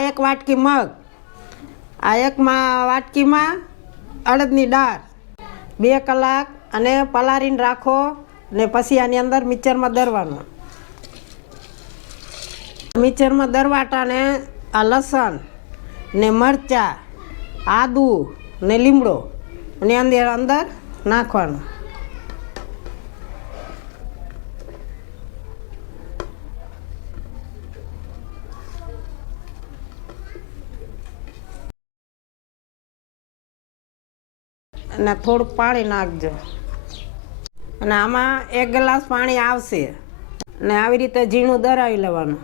આ 1 વાટકી મગ, આ 1 વાટકીમાં અડદની દાળ 2 કલાક અને પલાળીને રાખો ને પછી આની અંદર મિક્સરમાં દરવાનું. મિક્સરમાં દરવાટા ને આ લસણ ને મરચાં, આદુ ને લીમડો ને અંદર નાખવાનું. અને થોડુંક પાણી નાખજો અને આમાં 1 ગ્લાસ પાણી આવશે ને આવી રીતે ઝીણું દરાવી લેવાનું.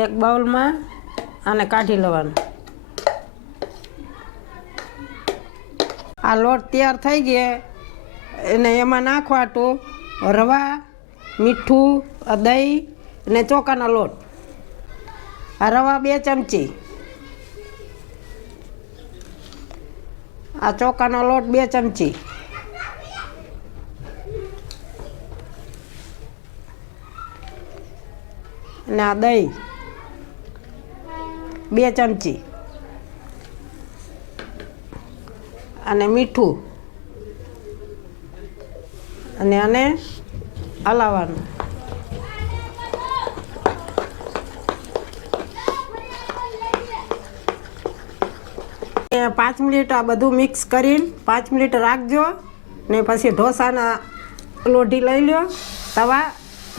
એક બાઉલમાં આને કાઢી લેવાનું. આ લોટ તૈયાર થઈ ગયો અને એમાં નાખવાનું રવા, મીઠું, દહીં ને ચોખાનો લોટ. આ રવા 2 ચમચી, આ ચોખાનો લોટ 2 ચમચી, અને આ દહીં 2 ચમચી અને મીઠું અને આને હલાવવાનું. એ 5 મિનિટ આ બધું મિક્સ કરીને 5 મિનિટ રાખજો ને પછી ઢોસાના લોઢી લઈ લો તવા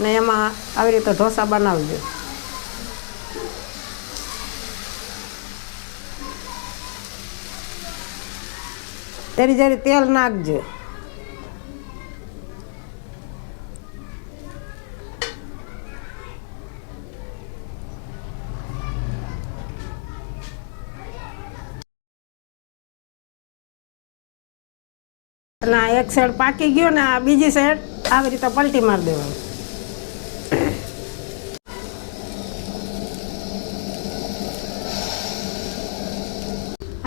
ને એમાં આવી રીતે ઢોસા બનાવજો. જરી તેલ નાખજો. અને આ એક સાઈડ પાકી ગયો ને આ બીજી સાઈડ આવી રીતે પલટી મારી દેવાની.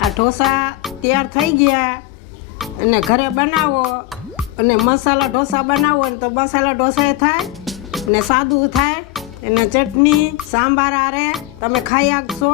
આ ઢોસા તૈયાર થઈ ગયા અને ઘરે બનાવો અને મસાલા ઢોસા બનાવો ને તો મસાલા ઢોસા થાય ને સાદું થાય અને ચટણી સાંભાર આરે તમે ખાઈ શકશો.